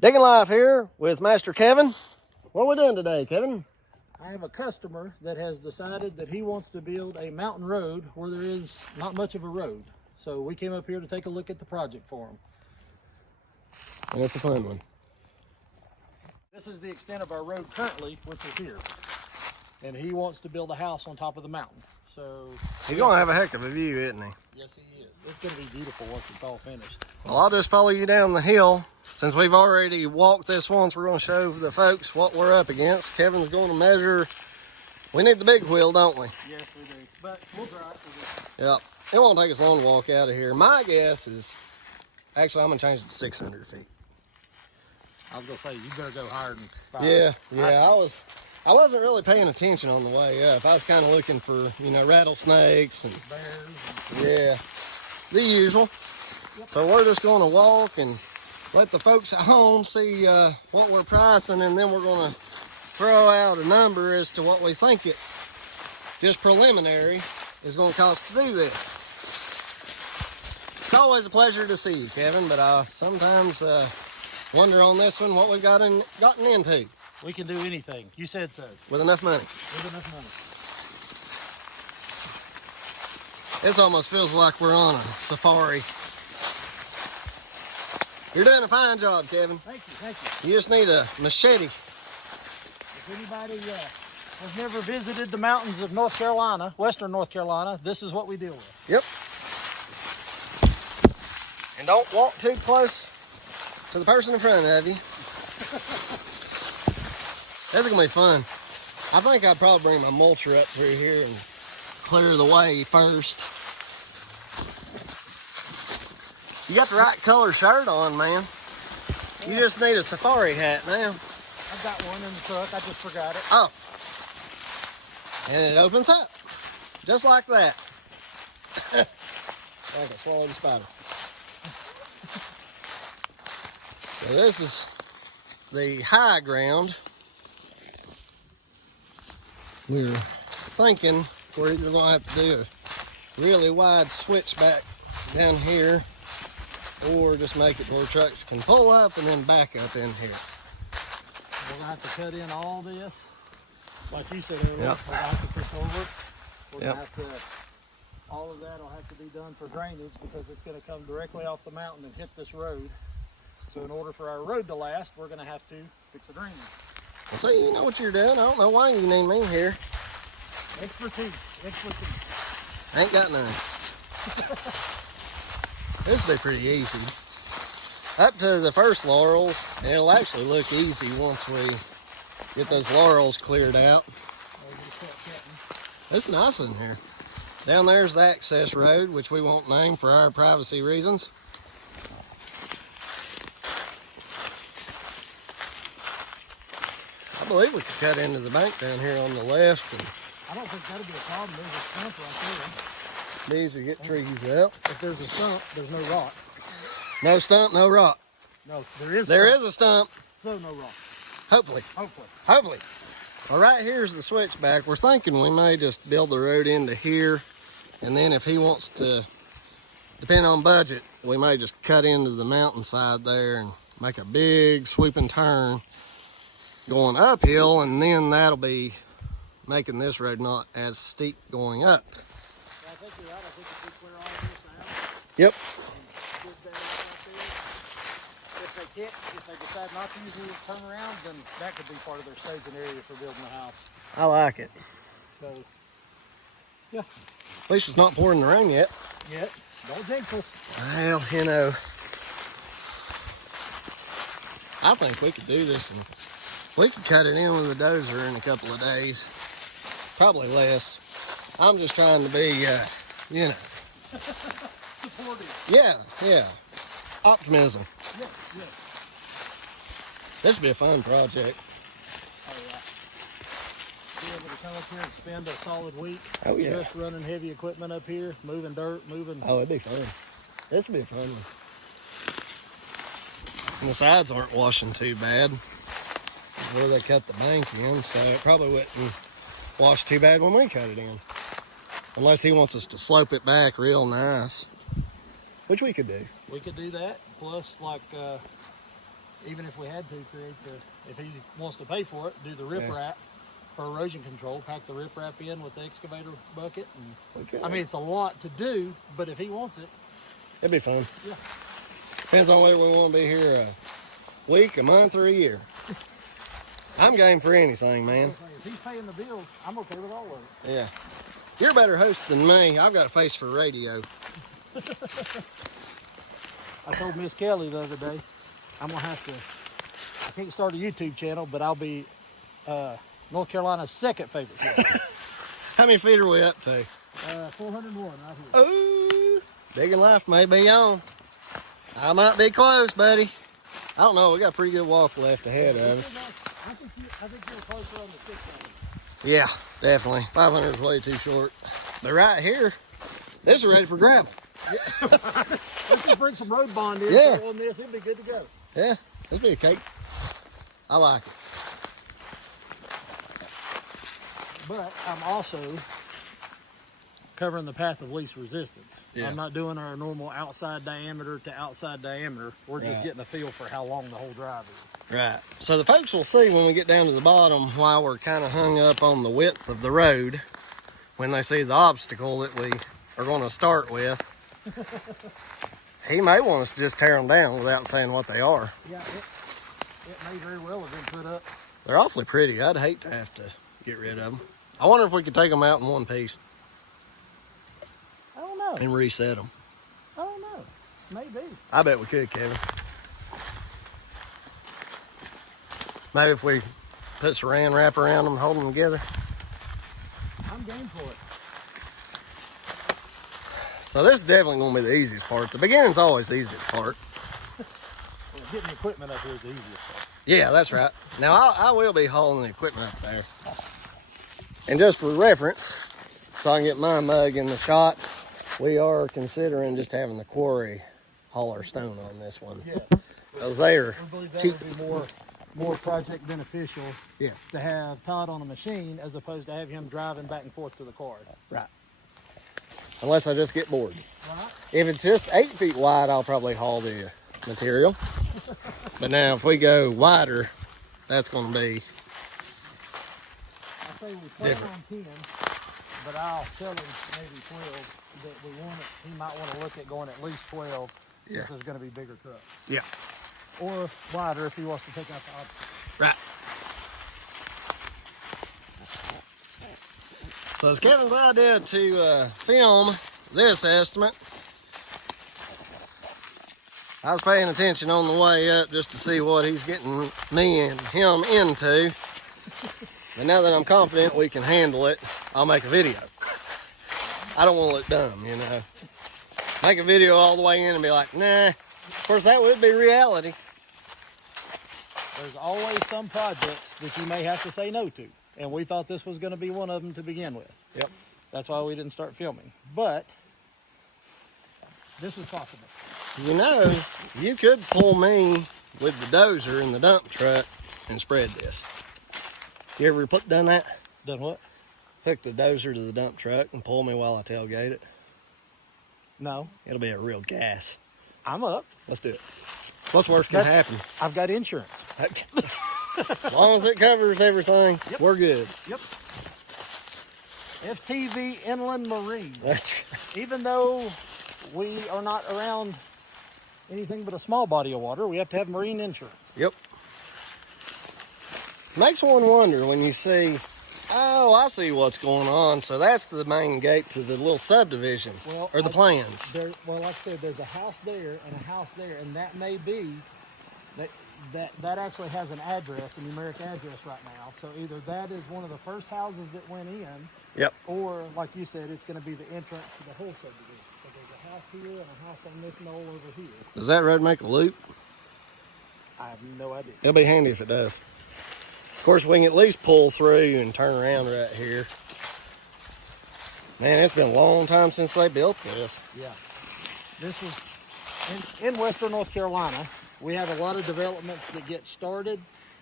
Digging Life here with Master Kevin. What are we doing today, Kevin? I have a customer that has decided that he wants to build a mountain road where there is not much of a road. So we came up here to take a look at the project for him. And it's a fun one. This is the extent of our road currently, which is here. And he wants to build a house on top of the mountain. So He's going to have a heck of a view, isn't he? yes, he is. It's going to be beautiful once it's all finished. Well, I'll just follow you down the hill. Since we've already walked this once, we're going to show the folks what we're up against. Kevin's going to measure. We need the big wheel, don't we? Yes, we do. But we'll try it. Yep. It won't take us long to walk out of here. My guess is, actually, I'm going to change it to 600 feet. I was going to say, you better go higher than 5. Yeah. I wasn't really paying attention on the way up. I was kind of looking for, rattlesnakes and Bears. yeah, the usual. Yep. So we're just going to walk and let the folks at home see what we're pricing, and then we're going to throw out a number as to what we think it, just preliminary, is going to cost to do this. It's always a pleasure to see you, Kevin, but I sometimes wonder on this one what we've gotten into. We can do anything. You said so. With enough money. With enough money. This almost feels like we're on a safari. You're doing a fine job, Kevin. Thank you. You just need a machete. If anybody has never visited the mountains of North Carolina, western North Carolina, this is what we deal with. Yep. And don't walk too close to the person in front of you. This is going to be fun. I think I'd probably bring my mulcher up through here and clear the way first. You got the right color shirt on, man. You just need a safari hat now. I've got one in the truck. I just forgot it. Oh. And it opens up. Just like that. Like I swallowed a spider. So this is the high ground. We're thinking we're either going to have to do a really wide switchback down here, or just make it where trucks can pull up and then back up in here. We're going to have to cut in all this. Like you said earlier, Yep. we're going to have to put culverts. We're Yep. going to have to, all of that will have to be done for drainage because it's going to come directly off the mountain and hit this road. So in order for our road to last, we're going to have to fix the drainage. Well, see, you know what you're doing. I don't know why you need me here. Expertise. Ain't got none. This will be pretty easy. Up to the first laurels, and it'll actually look easy once we get those laurels cleared out. It's nice in here. Down there's the access road, which we won't name for our privacy reasons. I believe we could cut into the bank down here on the left. And I don't think that'll be a problem. There's a stump right there. these will get trees out. If there's a stump, there's no rock. No stump, no rock. No, there is. There is a stump. So no rock. Hopefully. Hopefully. Well, right here's the switchback. We're thinking we may just build the road into here, and then if he wants to, depending on budget, we may just cut into the mountainside there and make a big sweeping turn going uphill, and then that'll be making this road not as steep going up. Yeah, I think you're right. I think if we clear all of this out. Yep. And get that out there. If they decide not to use this turnaround, then that could be part of their staging area for building the house. I like it. So, yeah. At least it's not pouring the rain yet. Yet. Don't jinx us. Well, I think we could do this, and we could cut it in with a dozer in a couple of days. Probably less. I'm just trying to be, Supportive. Yeah. Optimism. Yes. This would be a fun project. Oh, yeah. Be able to come up here and spend a solid week. Oh, yeah. Just running heavy equipment up here, moving dirt, moving. Oh, it'd be fun. This would be a fun one. And the sides aren't washing too bad. Where they cut the bank in, so it probably wouldn't wash too bad when we cut it in. Unless he wants us to slope it back real nice, which we could do. We could do that. Plus, like, even if we had to create if he wants to pay for it, do the riprap for erosion control, pack the riprap in with the excavator bucket. And, I mean, it's a lot to do, but if he wants it, it'd be fun. Yeah. Depends on whether we want to be here a week, a month, or a year. I'm game for anything, man. If he's paying the bills, I'm okay with all of it. Yeah. You're a better host than me. I've got a face for radio. I told Miss Kelly the other day, I'm going to have to, I can't start a YouTube channel, but I'll be North Carolina's second favorite channel. How many feet are we up to? 401 right here. Ooh, Digging Life may be on. I might be close, buddy. I don't know. We got a pretty good walk left ahead of us. I think you're closer on the 600. Yeah, definitely. 500 is way too short. But right here, this is ready for gravel. Yeah. Let's just bring some road bond in on this. It'll be good to go. Yeah, this be a cake. I like it. But I'm also covering the path of least resistance. Yeah. I'm not doing our normal outside diameter to outside diameter. We're just getting a feel for how long the whole drive is. Right. So the folks will see when we get down to the bottom why we're kind of hung up on the width of the road when they see the obstacle that we are going to start with. He may want us to just tear them down without saying what they are. Yeah, it may very well have been put up. They're awfully pretty. I'd hate to have to get rid of them. I wonder if we could take them out in one piece. I don't know. And reset them. I don't know. Maybe. I bet we could, Kevin. Maybe if we put saran wrap around them and hold them together. I'm game for it. So this is definitely going to be the easiest part. The beginning's always the easiest part. Well, getting the equipment up here is the easiest part. Yeah, that's right. Now, I will be hauling the equipment up there. And just for reference, so I can get my mug in the shot, we are considering just having the quarry haul our stone on this one. Yeah. Because they are We believe that cheap. would be more project beneficial Yes. to have Todd on a machine as opposed to have him driving back and forth to the car. Right. Unless I just get bored. Right. If it's just 8 feet wide, I'll probably haul the material. But now if we go wider, that's going to be I say we plan on 10, but I'll tell him maybe 12 that we want it. He might want to look at going at least 12 Yeah. if there's going to be bigger trucks. Yeah. Or wider if he wants to take out the option. Right. So it's Kevin's idea to film this estimate. I was paying attention on the way up just to see what he's getting me and him into. And now that I'm confident we can handle it, I'll make a video. I don't want to look dumb, you know. Make a video all the way in and be like, nah. Of course, that would be reality. There's always some projects that you may have to say no to. And we thought this was going to be one of them to begin with. Yep. That's why we didn't start filming. But this is possible. You know, you could pull me with the dozer in the dump truck and spread this. You ever done that? Done what? Hook the dozer to the dump truck and pull me while I tailgate it. No. It'll be a real gas. I'm up. Let's do it. What's worse can happen? I've got insurance. As long as it covers everything, we're good. Yep. FTV Inland Marine. That's Even though we are not around anything but a small body of water, we have to have marine insurance. Yep. Makes one wonder when you see, oh, I see what's going on. So that's the main gate to the little subdivision, or the plans. Well, like I said, there's a house there and a house there, and that may be, that actually has an address, a numeric address right now. So either that is one of the first houses that went in, Yep. or like you said, it's going to be the entrance to the whole subdivision. So there's a house here and a house on this knoll over here. Does that road make a loop? I have no idea. It'll be handy if it does. Of course, we can at least pull through and turn around right here. Man, it's been a long time since they built this. Yeah. This is in western North Carolina. We have a lot of developments that get started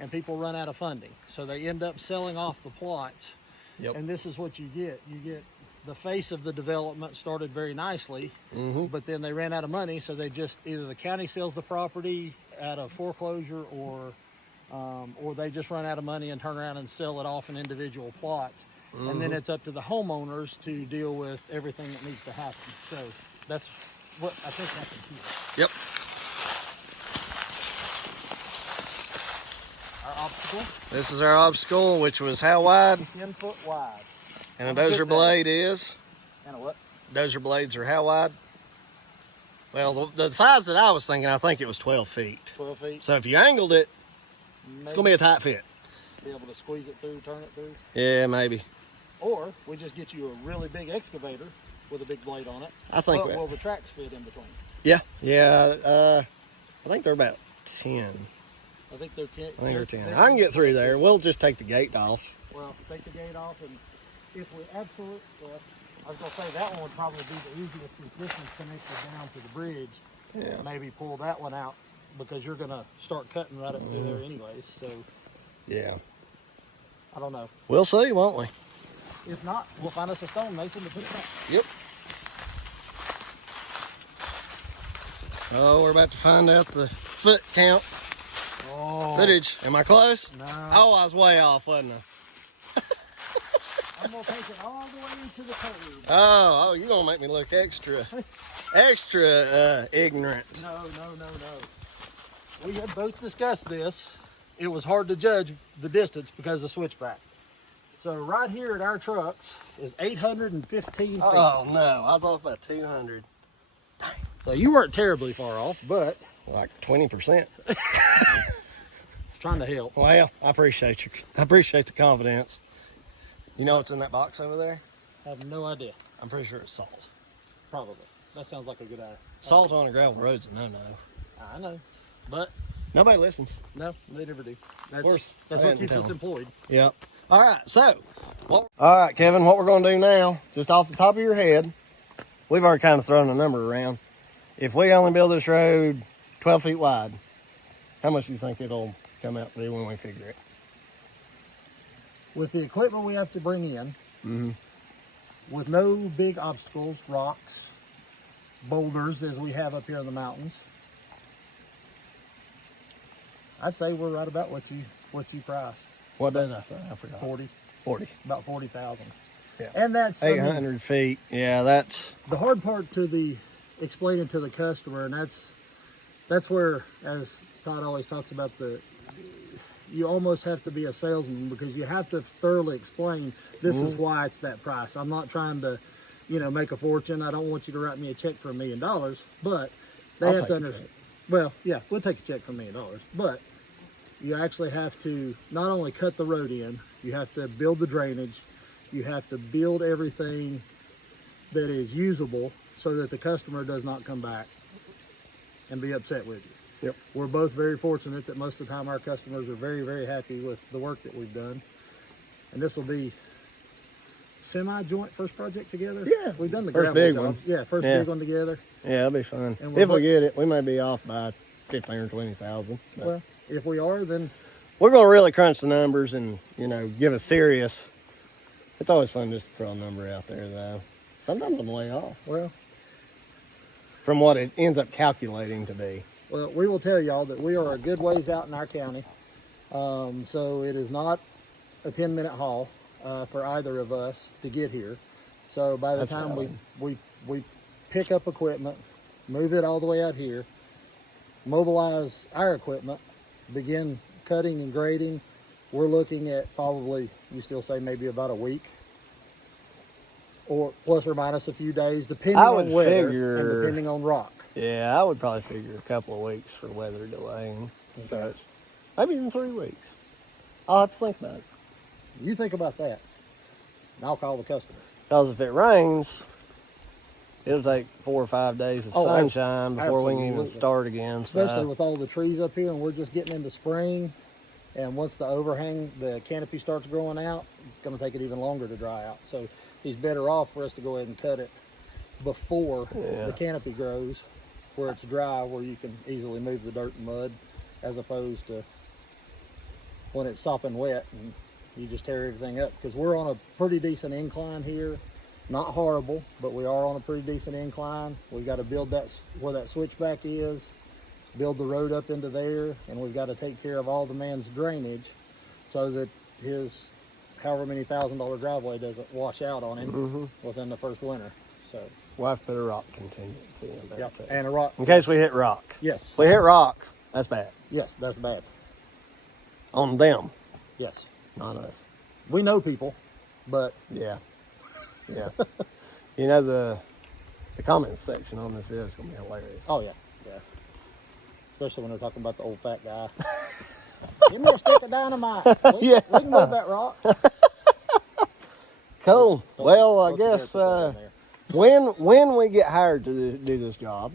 and people run out of funding. So they end up selling off the plots. Yep. And this is what you get. You get the face of the development started very nicely, but then they ran out of money. So they just, either the county sells the property at a foreclosure or they just run out of money and turn around and sell it off in individual plots. And then it's up to the homeowners to deal with everything that needs to happen. So that's what I think happened here. Yep. Our obstacle. This is our obstacle, which was how wide? 10 foot wide. And a dozer blade is? And a what? Dozer blades are how wide? Well, the size that I was thinking, I think it was 12 feet. 12 feet. So if you angled it, Maybe it's going to be a tight fit. be able to squeeze it through, turn it through. Yeah, maybe. Or we just get you a really big excavator with a big blade on it. I think will the tracks fit in between? Yeah, yeah. I think they're about 10. I think they're 10. I think they're 10. I can get through there. We'll just take the gate off. Well, take the gate off, and if we absolutely, I was going to say that one would probably be the easiest since this is connected down to the bridge. Yeah. Maybe pull that one out because you're going to start cutting right up through there anyways. So, Yeah. I don't know. We'll see, won't we? If not, we'll find us a stone mason to put it back. Yep. Oh, we're about to find out the foot count. Oh. Footage. Am I close? No. Oh, I was way off, wasn't I? I'm going to take it all the way into the curb. Oh, you're going to make me look extra ignorant. No. We had both discussed this. It was hard to judge the distance because of the switchback. So right here at our trucks is 815 feet. Oh, no. I was off by 200. So you weren't terribly far off, but... Like 20%. Trying to help. Well, I appreciate the confidence. You know what's in that box over there? I have no idea. I'm pretty sure it's salt. Probably. That sounds like a good idea. Salt on a gravel road's a no-no. I know, but Nobody listens. no, they never do. That's, Of course. that's what keeps us employed. Yep. All right, so. All right, Kevin, what we're going to do now, just off the top of your head, we've already kind of thrown a number around. If we only build this road 12 feet wide, how much do you think it'll come out to be when we figure it? With the equipment we have to bring in, with no big obstacles, rocks, boulders as we have up here in the mountains, I'd say we're right about what you priced. What did I say? I forgot. 40. 40. About 40,000. Yeah. And that's 800 feet. Yeah, that's... the hard part to explaining to the customer, and that's where, as Todd always talks about, you almost have to be a salesman because you have to thoroughly explain this is why it's that price. I'm not trying to, make a fortune. I don't want you to write me a check for $1 million, but they have to understand. Well, yeah, we'll take a check for $1 million, but you actually have to not only cut the road in, you have to build the drainage, you have to build everything that is usable so that the customer does not come back and be upset with you. Yep. We're both very fortunate that most of the time our customers are very, very happy with the work that we've done. And this will be semi-joint first project together. Yeah. We've done the First gravel big job. one. Yeah, first Yeah. big one together. Yeah, it'll be fun. And If we get it, we may be off by 15 or 20,000. Well, if we are, then we're going to really crunch the numbers and, give a serious... It's always fun just to throw a number out there, though. Sometimes I'm way off. well, From what it ends up calculating to be. Well, we will tell y'all that we are a good ways out in our county. So it is not a 10-minute haul for either of us to get here. So by the That's time right. we pick up equipment, move it all the way out here, mobilize our equipment, begin cutting and grading, we're looking at probably, you still say maybe about a week, or plus or minus a few days, depending on weather and depending on rock. Yeah, I would probably figure a couple of weeks for weather delaying. So maybe even 3 weeks. I'll have to think about it. You think about that, and I'll call the customer. Because if it rains, it'll take 4 or 5 days of sunshine before we can even absolutely. start again. So. Especially with all the trees up here, and we're just getting into spring. And once the overhang, the canopy starts growing out, it's going to take it even longer to dry out. So he's better off for us to go ahead and cut it before the canopy grows, where it's dry, where you can easily move the dirt and mud, as opposed to when it's sopping wet and you just tear everything up. Because we're on a pretty decent incline here. Not horrible, but we are on a pretty decent incline. We got to build that where that switchback is, build the road up into there, and we've got to take care of all the man's drainage so that his however many $1,000 driveway doesn't wash out on him within the first winter. So We'll have to put a rock contingency in there too. and a rock In case we hit rock. Yes. If we hit rock, that's bad. Yes, that's bad. On them, Yes. not us. We know people, but Yeah. Yeah. You know, the comments section on this video is going to be hilarious. oh yeah, yeah. Especially when they're talking about the old fat guy. Give me a stick of dynamite. Yeah. We can move that rock. Cool. Well, I Don't you dare guess put that in there. when we get hired to do this job,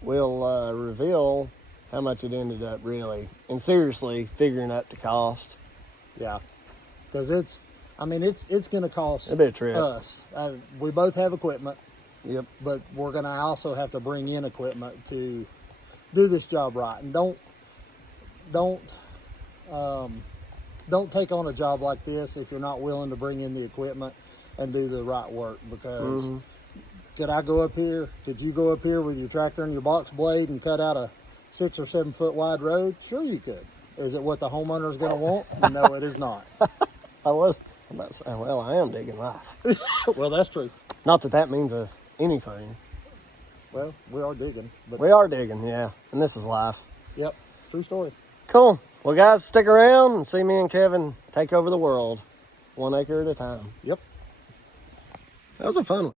we'll reveal how much it ended up really, and seriously figuring out the cost. Yeah, because it's going to cost It'll be a trip. us. We both have equipment, Yep. but we're going to also have to bring in equipment to do this job right. And don't take on a job like this if you're not willing to bring in the equipment and do the right work. Because could I go up here? Could you go up here with your tractor and your box blade and cut out a 6 or 7 foot wide road? Sure, you could. Is it what the homeowner is going to want? No, it is not. I'm about to say, well, I am digging life. Well, that's true. Not that means anything. Well, we are digging. But We are digging, yeah, and this is life. yep, true story. Cool. Well, guys, stick around and see me and Kevin take over the world 1 acre at a time. Yep. That was a fun one.